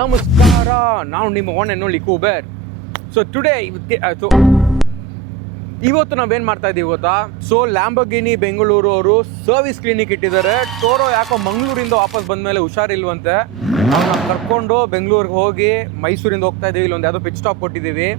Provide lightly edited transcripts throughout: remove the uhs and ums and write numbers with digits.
ನಮಸ್ಕಾರ, ನಾವು ನಿಮ್ಮ ಒನ್ ಆ್ಯಂಡ್ ಓನ್ಲಿ ಕೂಬರ್. ಸೊ ಟುಡೇ ಇವತ್ತು ನಾವೇನು ಮಾಡ್ತಾ ಇದ್ದೀವಿ ಗೊತ್ತಾ? ಸೊ ಲ್ಯಾಂಬೋರ್ಗಿನಿ ಬೆಂಗಳೂರು ಅವರು ಸರ್ವಿಸ್ ಕ್ಲಿನಿಕ್ ಇಟ್ಟಿದ್ದಾರೆ. ಟೋರೋ ಯಾಕೋ ಮಂಗಳೂರಿಂದ ವಾಪಸ್ ಬಂದಮೇಲೆ ಹುಷಾರಿಲ್ವಂತೆ. ನಾವು ಕರ್ಕೊಂಡು ಬೆಂಗಳೂರಿಗೆ ಹೋಗಿ ಮೈಸೂರಿಂದ ಹೋಗ್ತಾ ಇದ್ದೀವಿ. ಇಲ್ಲೊಂದು ಯಾವುದೋ ಪಿಚ್ ಸ್ಟಾಪ್ ಕೊಟ್ಟಿದ್ದೀವಿ.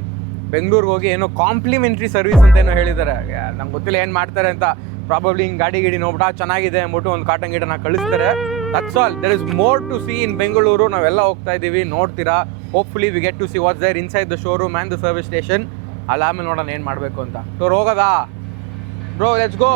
ಬೆಂಗಳೂರಿಗೆ ಹೋಗಿ ಏನೋ ಕಾಂಪ್ಲಿಮೆಂಟ್ರಿ ಸರ್ವಿಸ್ ಅಂತ ಏನೋ ಹೇಳಿದ್ದಾರೆ. ನಂಗೆ ಗೊತ್ತಿಲ್ಲ ಏನು ಮಾಡ್ತಾರೆ ಅಂತ. ಪ್ರಾಬಬ್ಲಿ ಹಿಂಗೆ ಗಾಡಿ ನೋಡ್ಬಿಟ್ಟು ಚೆನ್ನಾಗಿದೆ ಅಂದ್ಬಿಟ್ಟು ಒಂದು ಕಾಟನ್ ಗೀಟನ್ನ ಕಳಿಸ್ತಾರೆ. That's all. There is more to see in Bengaluru. ನಾವೆಲ್ಲ ಹೋಗ್ತಾ ಇದ್ದೀವಿ, ನೋಡ್ತೀರಾ. Hopefully we get to see what's there inside the showroom and the service station. ಅಲ್ಲಿ ಆಮೇಲೆ ನೋಡೋಣ ಏನು ಮಾಡಬೇಕು ಅಂತ. ಟೋರ್ ಹೋಗೋದಾ ಬ್ರೋ? Let's go.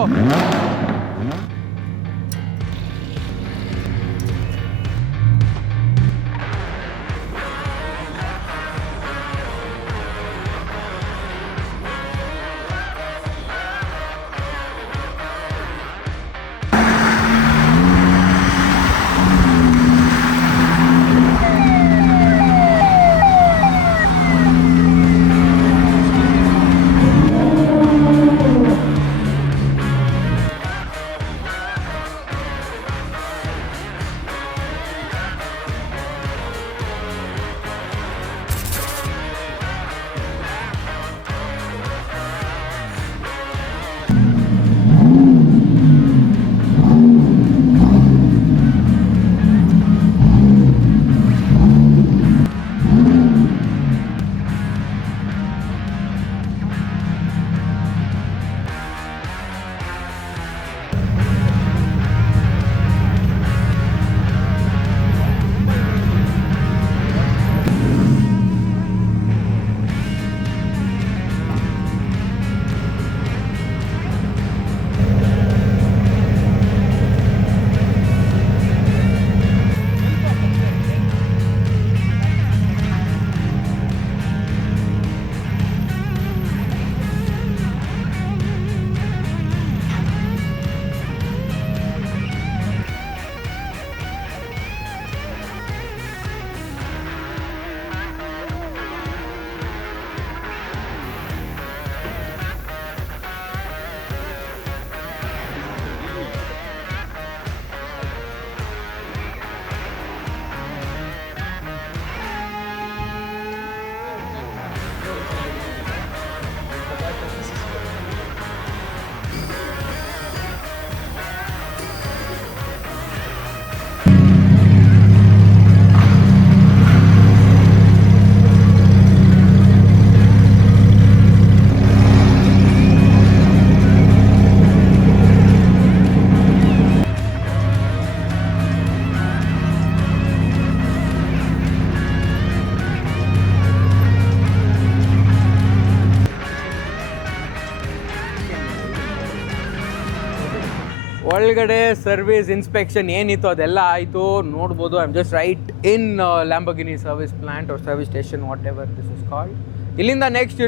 ಒಳಗಡೆ ಸರ್ವಿಸ್ ಇನ್ಸ್ಪೆಕ್ಷನ್ ಏನಿತ್ತು ಅದೆಲ್ಲ ಆಯಿತು. ನೋಡ್ಬೋದು. I am just right in Lamborghini service plant or service station, whatever this is called. ಇಲ್ಲಿಂದ next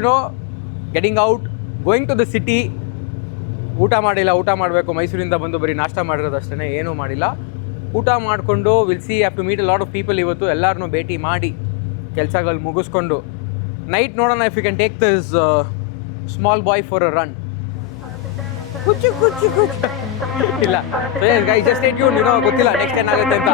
getting out, going to the city. ಊಟ ಮಾಡಿಲ್ಲ, ಊಟ ಮಾಡಬೇಕು. ಮೈಸೂರಿಂದ ಬಂದು ಬರೀ ನಾಷ್ಟ ಮಾಡಿರೋದು ಅಷ್ಟೇ, ಏನೂ ಮಾಡಿಲ್ಲ. ಊಟ ಮಾಡಿಕೊಂಡು will see have to meet a lot of people. ಇವತ್ತು ಎಲ್ಲರನ್ನೂ ಭೇಟಿ ಮಾಡಿ ಕೆಲಸಗಳು ಮುಗಿಸ್ಕೊಂಡು ನೈಟ್ ನೋಡೋಣ if you can take this small boy for a run. ಕುಚ್ಚು ಕುಚ್ಚು ಕುಚ್ಚು ಇಲ್ಲ. Guys just stay tune. ಗೊತ್ತಿಲ್ಲ ನೆಕ್ಸ್ಟ್ ಏನಾಗುತ್ತೆ ಅಂತ.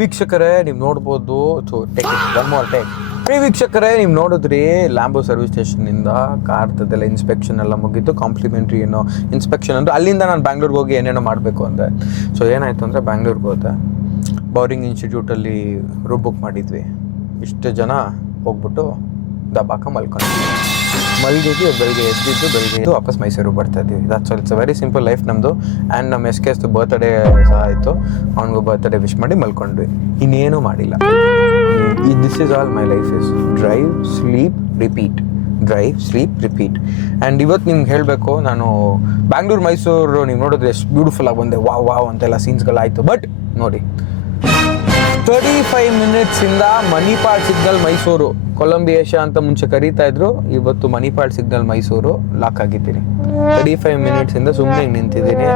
ವೀಕ್ಷಕರೇ ನೀವು ನೋಡ್ಬೋದು. ವೀಕ್ಷಕರೇ ನೀವು ನೋಡಿದ್ರಿ ಲ್ಯಾಂಬೋ ಸರ್ವಿಸ್ ಸ್ಟೇಷನಿಂದ ಕಾರ್ದೆಲ್ಲ ಇನ್ಸ್ಪೆಕ್ಷನ್ ಎಲ್ಲ ಮುಗಿತು. ಕಾಂಪ್ಲಿಮೆಂಟ್ರಿ ಏನೋ ಇನ್ಸ್ಪೆಕ್ಷನ್ ಅಂದರೆ ಅಲ್ಲಿಂದ ನಾನು ಬ್ಯಾಂಗ್ಳೂರ್ಗೆ ಹೋಗಿ ಏನೇನೋ ಮಾಡಬೇಕು ಅಂದೆ. ಸೊ ಏನಾಯಿತು ಅಂದರೆ ಬ್ಯಾಂಗ್ಳೂರ್ಗೆ ಹೋದೆ. ಬೌರಿಂಗ್ ಇನ್ಸ್ಟಿಟ್ಯೂಟಲ್ಲಿ ರೂಮ್ ಬುಕ್ ಮಾಡಿದ್ವಿ. ಇಷ್ಟು ಜನ ಹೋಗ್ಬಿಟ್ಟು ದಬ್ಬಾಕ ಮಲ್ಗಿದ್ವಿ. ಬೆಳಿಗ್ಗೆ ಎದ್ದು ವಾಪಸ್ ಮೈಸೂರಿಗೆ ಬರ್ತಾ ಇದ್ದೀವಿ. That's all. It's a very simple life ನಮ್ಮದು. ಆ್ಯಂಡ್ ನಮ್ಮ ಎಸ್ಕೆಸ್ದು ಬರ್ತ್ಡೇ ಸಹ ಆಯಿತು. ಅವ್ನಿಗೂ ಬರ್ತ್ಡೇ ವಿಶ್ ಮಾಡಿ ಮಲ್ಕೊಂಡ್ವಿ. ಇನ್ನೇನೂ ಮಾಡಿಲ್ಲ. This is all my life is drive, sleep, repeat. Drive, sleep, repeat. And ಇವತ್ತು ನಿಮ್ಗೆ ಹೇಳಬೇಕು, ನಾನು ಬ್ಯಾಂಗ್ಳೂರು ಮೈಸೂರು ನೀವು ನೋಡಿದ್ರೆ ಎಷ್ಟು ಬ್ಯೂಟಿಫುಲ್ಲಾಗಿ ಬಂದೆ, ವಾವ್ ಅಂತೆಲ್ಲ ಸೀನ್ಸ್ಗಳಾಯಿತು. ಬಟ್ ನೋಡಿ 35 ಮಿನಿಟ್ಸಿಂದ ಮಣಿಪಾಲ್ ಸಿಗ್ನಲ್ ಮೈಸೂರು, ಕೊಲಂಬಿಯೇಷಾ ಅಂತ ಮುಂಚೆ ಕರೀತಾ ಇದ್ರು, ಇವತ್ತು ಮಣಿಪಾಲ್ ಸಿಗ್ನಲ್ ಮೈಸೂರು ಲಾಕ್ ಆಗಿದ್ದೀನಿ. 35 ಮಿನಿಟ್ಸಿಂದ ಸುಮ್ಮನೆ ನಿಂತಿದ್ದೀನಿ.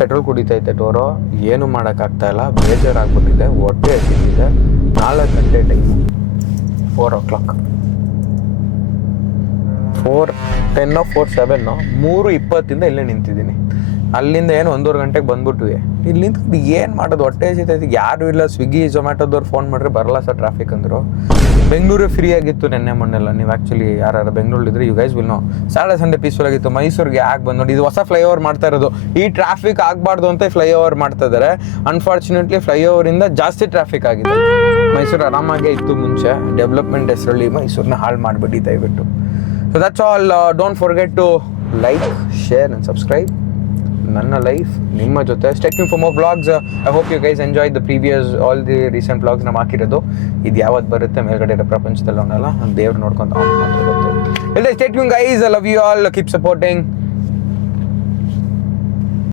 ಪೆಟ್ರೋಲ್ ಕುಡಿತೈತೆ ಟೋರೋ, ಏನು ಮಾಡೋಕ್ಕಾಗ್ತಾ ಇಲ್ಲ, ಬೇಜಾರಾಗ್ಬಿಟ್ಟಿದೆ, ಹೊಟ್ಟೆ ಹಸಿದಿದೆ. 4 ಗಂಟೆ ಟೈಮು, 4 o'clock, 4:10 4:07 3:20 ಇಲ್ಲೇ ನಿಂತಿದ್ದೀನಿ. ಅಲ್ಲಿಂದ ಏನು 1.5 ಗಂಟೆಗೆ ಬಂದ್ಬಿಟ್ವಿ. ಇಲ್ಲಿ ನಿಂತ್ಕೊಂಡು ಏನು ಮಾಡೋದು, ಹೊಟ್ಟೆ ಹಸಿತೈತಿ, ಯಾರು ಇಲ್ಲ. ಸ್ವಿಗ್ಗಿ ಝೊಮ್ಯಾಟೋದವ್ರು ಫೋನ್ ಮಾಡಿದ್ರೆ ಬರಲ್ಲ ಸರ್ ಟ್ರಾಫಿಕ್ ಅಂದರು. ಬೆಂಗಳೂರೇ ಫ್ರೀ ಆಗಿತ್ತು ನೆನ್ನೆ ಮೊನ್ನೆಲ್ಲ. ನೀವು ಆ್ಯಕ್ಚುಲಿ ಯಾರು ಬೆಂಗಳೂರಿದ್ರೆ you guys will know, Saturday Sunday peaceful ಆಗಿತ್ತು. ಮೈಸೂರಿಗೆ ಯಾಕೆ ಬಂದು ನೋಡಿ, ಇದು ಹೊಸ ಫ್ಲೈಓವರ್ ಮಾಡ್ತಾ ಇರೋದು. ಈ ಟ್ರಾಫಿಕ್ ಆಗಬಾರ್ದು ಅಂತ ಫ್ಲೈಓವರ್ ಮಾಡ್ತಾ ಇದ್ದಾರೆ. ಅನ್ಫಾರ್ಚುನೇಟ್ಲಿ ಫ್ಲೈಓವರಿಂದ ಜಾಸ್ತಿ ಟ್ರಾಫಿಕ್ ಆಗಿದೆ. ಮೈಸೂರು ಆರಾಮಾಗೇ ಇತ್ತು ಮುಂಚೆ. ಡೆವಲಪ್ಮೆಂಟ್ ಹೆಸರಲ್ಲಿ ಮೈಸೂರನ್ನ ಹಾಳು ಮಾಡಿಬಿಟ್ಟು ದಯವಿಟ್ಟು. So that's all. Don't forget to like, share and subscribe. ನನ್ನ ಲೈಫ್ ನಿಮ್ಮ ಜೊತೆ. Stay tuned for more vlogs. I hope you guys enjoy the previous all the recent vlogs ನಾವು ಹಾಕಿರೋದು. ಇದು ಯಾವತ್ತು ಬರುತ್ತೆ ಮೇಲ್ಗಡೆ ಪ್ರಪಂಚದಲ್ಲಿ ಅವನಲ್ಲ, ನಾನು ದೇವ್ರು ನೋಡ್ಕೊಂಡು ಮಾತ್ರ ಗೊತ್ತು. ಇಲ್ಲ, stay tuned guys. I love you all. Keep supporting.